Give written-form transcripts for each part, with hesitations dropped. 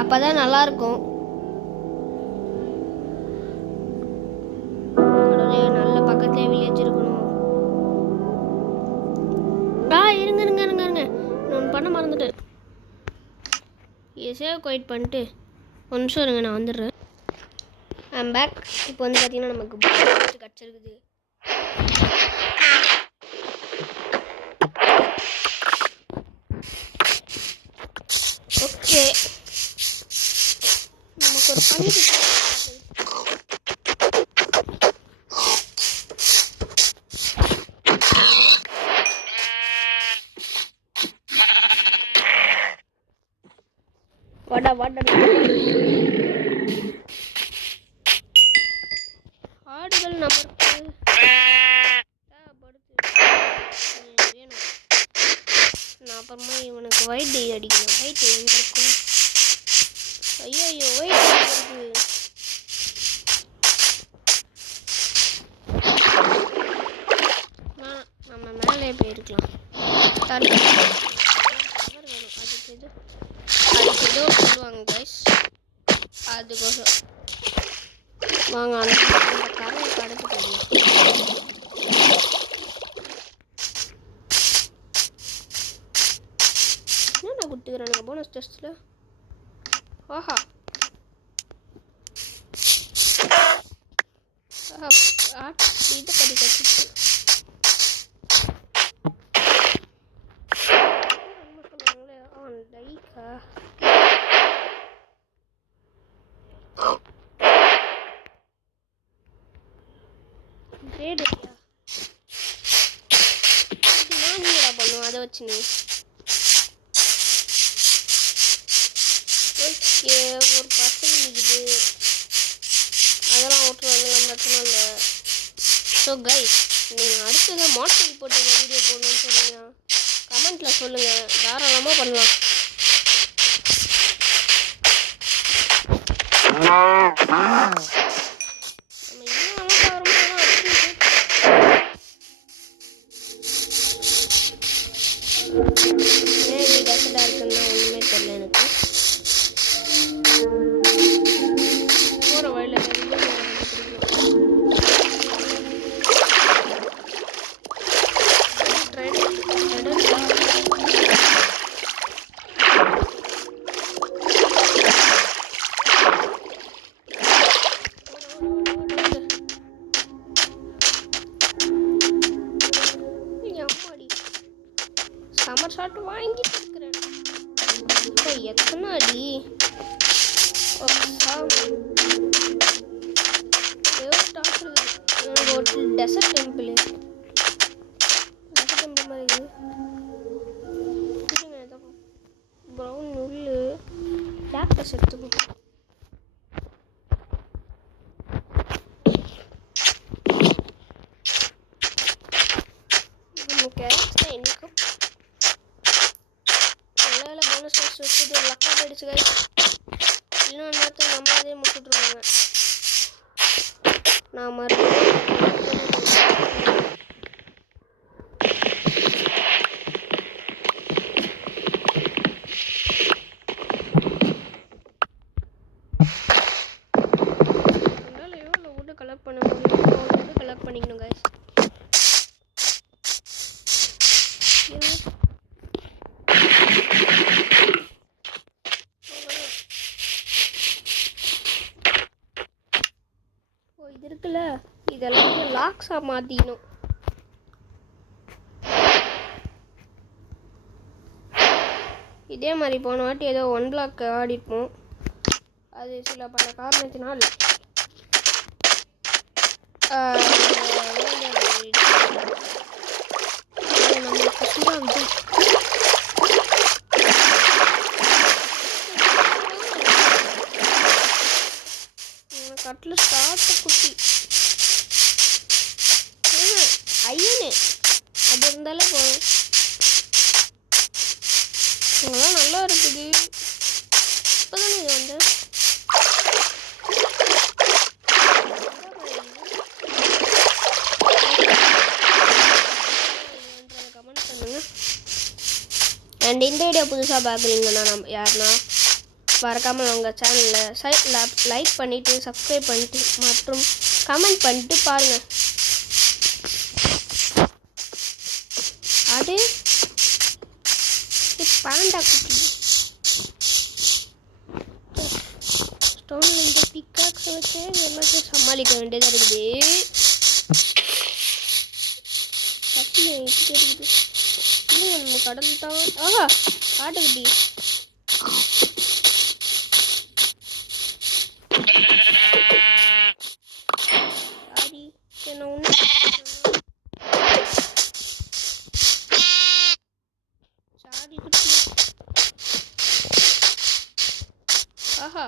அப்போ தான் நல்லாயிருக்கும். நல்ல பக்கத்துலேயே வில்லேஜ் இருக்கணும். இருங்க இருங்க இருங்க இருங்க நான் ஒன்று பண்ண மறந்துட்டேன். சேவ் குவைட் பண்ணிட்டு ஒரு நிமிஷம் இருங்க, நான் வந்துடுறேன். I'm back. இப்போ வந்து பார்த்தீங்கன்னா நமக்கு கிடச்சிருக்குது. ஓகே, நமக்கு ஒரு பனி வாடா வாடா. ஆடுகள் நமக்கு வேணும். நான் அப்புறமா இவனுக்கு ஒயிட் டே அடிக்கணும். ஒயிட் டே எங்கே இருக்கும்? ஐயோ ஒயிட் டே இருக்குது. நம்ம மேலே போயிருக்கலாம். அதுக்கு ஏதோ சொல்லுவாங்க கைஸ், அதுக்கோசம் வாங்க அந்த கரையை கடந்து போயிடலாம். என்ன கொடுத்துக்கிறானுங்க போனஸ் டெஸ்ட்டில்? ஆஹா இது கடி கட்டிச்சு. லைக்கா கிரேடியா நான் நீங்களா பண்ணுவோம் அதை வச்சு நீ. ஓகே, ஒரு பசங்க இருக்குது, அதெல்லாம் ஓட்டுருவாங்க, பிரச்சனை இல்லை. ஸோ கைஸ், நீங்கள் அடுத்ததான் மாடல் போட்டு வீடியோ போடணும்னு சொன்னீங்க கமெண்ட்டில் சொல்லுங்கள், தாராளமாக பண்ணலாம். இருக்குன்னா ஒன்றுமே தெரியல எனக்கு. போகிற வழியில் சம்மர் ஷாட் வாங்கிட்டு இருக்கிறேன். இப்போ எத்தனை அடி ஒரு டெசர்ட் டெம்பிள் மாதிரி ப்ரௌன் உள்ளு லேப்டாப் எடுத்துக்கும். என்னைக்கும் நல்ல போனஸ் வச்சுட்டு ஒரு லக்கா போயிடுச்சு கைஸ். இன்னொரு நேரத்தில் நம்ம அதே முடிச்சுட்ருவாங்க. நான் மறுபடியும் எவ்வளோ வுட்டு கலெக்ட் பண்ண முடியும், அவ்வளோ வுட்டு கலெக்ட் பண்ணிக்கணும் கைஸ். இது இருக்குல்ல, இதெல்லாம் லாக்ஸாக மாற்றிக்கணும். இதே மாதிரி போன வாட்டி ஏதோ 1 பிளாக் ஆடிப்போம். அது சில பல காரணத்தினால் நம்மளுக்கு சூடாகுது. கட்டில் ஸ்டார்ட் குட்டி ஐயனே அது இருந்தாலே போதும். இதெல்லாம் நல்லா இருக்குது. இப்போதானே இது வந்து கமெண்ட் பண்ணுங்க. அண்ட் இந்த வீடியோ புதுசாக பார்க்குறீங்கன்னா யாருன்னா மறக்காமல் உங்கள் சேனலில் லைக் பண்ணிவிட்டு சப்ஸ்கிரைப் பண்ணிட்டு மற்றும் கமெண்ட் பண்ணிட்டு பாருங்கள். அது பாண்டா குட்டி ஸ்டோனில் இந்த பிக்காக்ஸை வச்சு எல்லாத்தையும் சமாளிக்க வேண்டியதாக இருக்குது. இருக்குது நம்ம கடல் தான். ஆஹா காட்டுக்குட்டி சாரி என்ன ஒன்று சாரி குட்டி. ஆஹா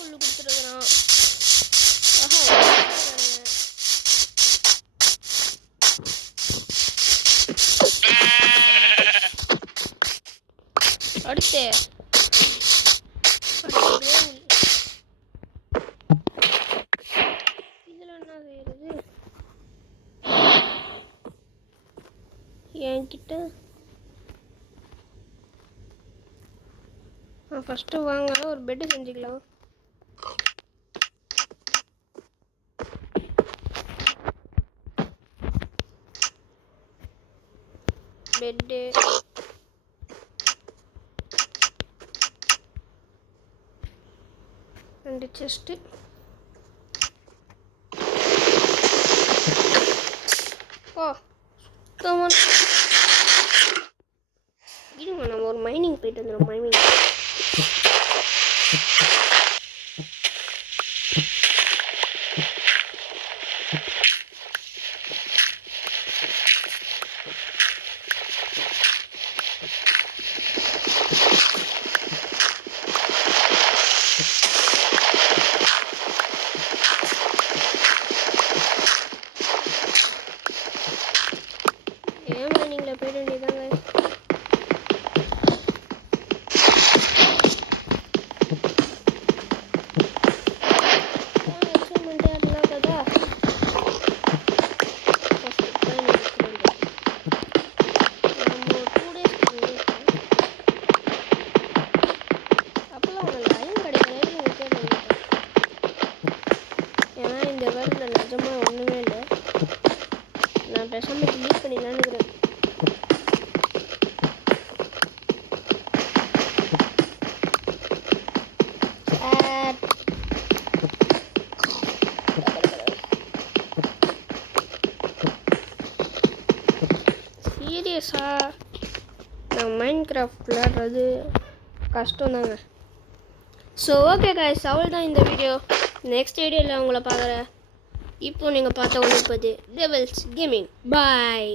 உள்ளு கொடுத்துருக்குறான். அடுத்து இதில் என்ன செய்யறது என்கிட்ட? ஃபஸ்ட்டு வாங்க ஒரு பெட்டு செஞ்சுக்கலாம். பெட்டு ரெண்டு செஸ்ட்டு சுத்தமாக இருங்க. நம்ம ஒரு மைனிங் போயிட்டு வந்துடும். மைனிங் மைனிங்கில் போயிட வேண்டியதாங்க. இந்த வேர்ல்டில் நிஜமாக ஒன்றுமே இல்லை. நான் பேசாமல் டிலீட் பண்ணிடலான்னு இருக்கிறேன். சீரியஸாக நான் மைன்கிராஃப்ட் விளையாடுறது கஷ்டம் தாங்க. ஸோ ஓகே காய்ஸ், அவள் தான் இந்த வீடியோ. நெக்ஸ்ட் வீடியோவில் உங்களை பார்க்குறேன். இப்போ நீங்கள் பார்த்த ஒன்று டெவில்ஸ் கேமிங். பாய்.